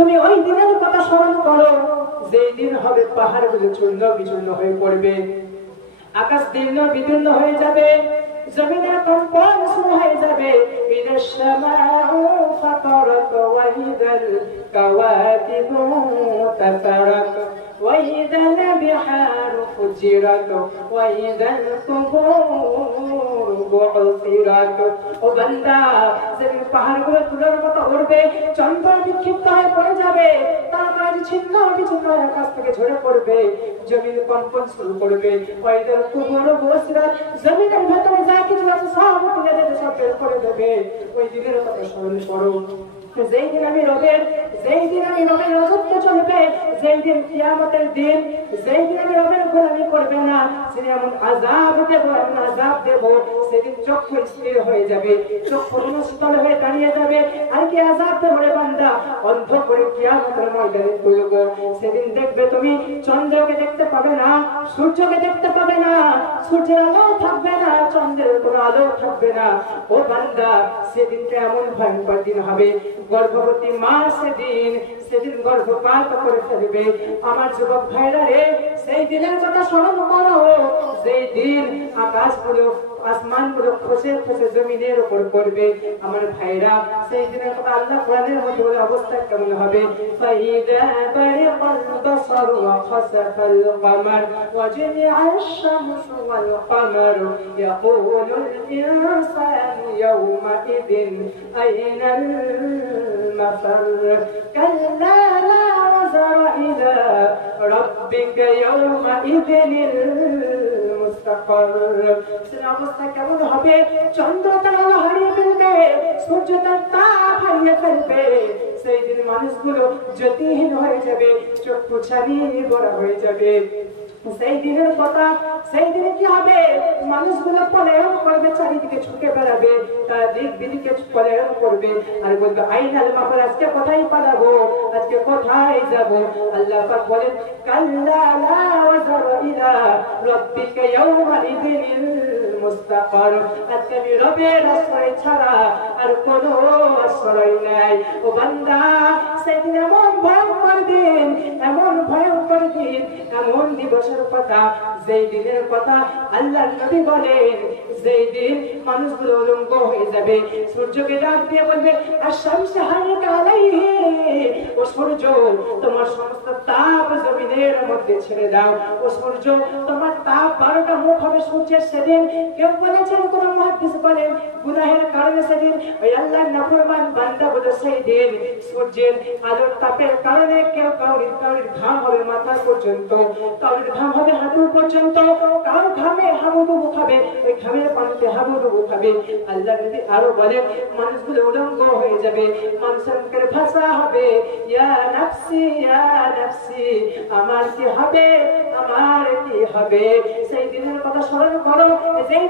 তুমি ওই দিনের কথা স্মরণ করো যেই দিন হবে পাহাড়গুলো চূর্ণ বিচূর্ণ হয়ে পড়বে, আকাশ দীর্ণ বিদীর্ণ হয়ে যাবে, জমিনের কম্পন শুরু হয়ে যাবে। ইদাশ সামাউ ফাতারাত ওয়া ইদাল কাওয়াকিবু তাসারাত ওয়া ইদাল বিহারু ফুজিরাত ওয়া ইদাল কুবুর বু'থিরাত। ও বান্দা, যেদিন পাহাড়গুলো তুলার মতো উড়বে, চন্দ্র বিক্ষিপ্ত হয়ে পড়ে যাবে, তারকাজ ছিন্ন বিচ্ছিন্ন হয়ে আকাশ থেকে ঝরে পড়বে, জমিন কম্পন শুরু করবে, ওয়া ইদাল কুবুর বু'থিরাত, জমিনের ভেতরে যা কিছু আছে সব তুলে দেবে, সব বের করে দেবে। ওই দিনের কথা স্মরণ করো, যেই দিন আমি রবের রাজত্ব চলবে, যেই দিন কিয়ামতের দিন, যেই দিন আমি রবের গোলামি করবে না, সেদিন এমন আযাব দেব, সেদিন চক্ষু স্থির হয়ে যাবে, চক্ষু অনুশীতল হয়ে দাঁড়িয়ে যাবে। আর কি আযাব দেব রে বান্দা, অন্ধ করে কিয়ামতের ময়দানে তুলব। সেদিন দেখবে তুমি চন্দ্রকে দেখতে পাবে না, সূর্যকে দেখতে পাবে না, সূর্যের আলো থাকবে না, চন্দ্রের কোনো আলো থাকবে না। ও বান্দা, সেদিনটা এমন ভয়ঙ্কর দিন হবে, গর্ভবতী মা সেদিন গর্ভপাত করে ফেলবে। আমার যুবক ভাইরা রে, সেই দিনের কথা স্মরণ করো, যেই দিন আকাশগুলো আসমানগুলো খসে খসে জমিনের উপর পড়বে। আমার ভাইরা, সেই দিনের কথা আল্লাহ কোরআনের মধ্যে বলে অবস্থা কেমন হবে। ফাইদা বারিকাল বাসার ওয়া খাসাফাল কমার ওয়া জুমিআশ শামসু ওয়াল কমার ইয়াকুলুল ইনসানু ইয়াওমাইদিন আইনাল মাফার কাল্লা লা ওয়াজার ইলা রাব্বিকা ইয়াওমাইদিনিল মুস্তাকার। অবস্থা কেমন হবে, চন্দ্র তার আলো হারিয়ে ফেলবে, সূর্য তার তাপ হারিয়ে ফেলবে। সেই দিন মানুষগুলো জ্যোতিহীন হয়ে যাবে, চক্ষু ছাড়িয়ে গোড়া হয়ে যাবে। সেই দিনের কথা, সেই দিনে কি হবে, মানুষগুলো পলায়ন করবে, চারিদিকে ছুটে বেড়াবে, তার দিক বিদিকে পলায়ন করবে, আর বলবে আইনাল মাফার, আজকে কোথায় পালাবো, আজকে কোথায় যাব। আল্লাহ পাক বলেন কাল্লা লা ওয়াজার ইলা রাব্বিকা ইয়াওমাইদিনিল মুস্তাকার। আজকে আমি রবের আশ্রয় ছাড়া আর কোনো আশ্রয় নাই। ও বান্দা, সেদিন এমন ভয়ঙ্কর দিন, এমন ভয়ঙ্কর দিন, এমন দিবসের কথা, যেই দিনের কথা আল্লাহর নবী বলেন, যেই দিন মানুষগুলো উলঙ্গ হয়ে যাবে, সূর্যকে ডাক দিয়ে বলবে আশ-শামসু হারিকা আলাইহি, ও সূর্য তোমার সমস্ত তাপ জমিনের মধ্যে ছেড়ে দাও। ও সূর্য তোমার তাপ 12টা মুখ হবে সূর্যের সেদিন। কেউ বলেছেন, কোন মুহাদ্দিস বলেন গুনাহের কারণে সেদিন ওই আল্লাহর নাফরমান বান্দা বলে সেই দিন সূর্যের আলোর তাপের কারণে কেউ কাউরির ঘাম হবে মাথা পর্যন্ত, কাউরির ঘাম হবে হাঁটু পর্যন্ত, কার ঘামে হাবুডুবু খাবে, ওই ঘামের পানিতে হাবুডুবু খাবে। আল্লাহ নবী আরো বলেন মানুষগুলো উলঙ্গ হয়ে যাবে, মানুষের ভাষা হবে ইয়া নাফসি ইয়া নাফসি, আমার কি হবে, আমার কি হবে। সেই দিনের কথা স্মরণ করো, যেই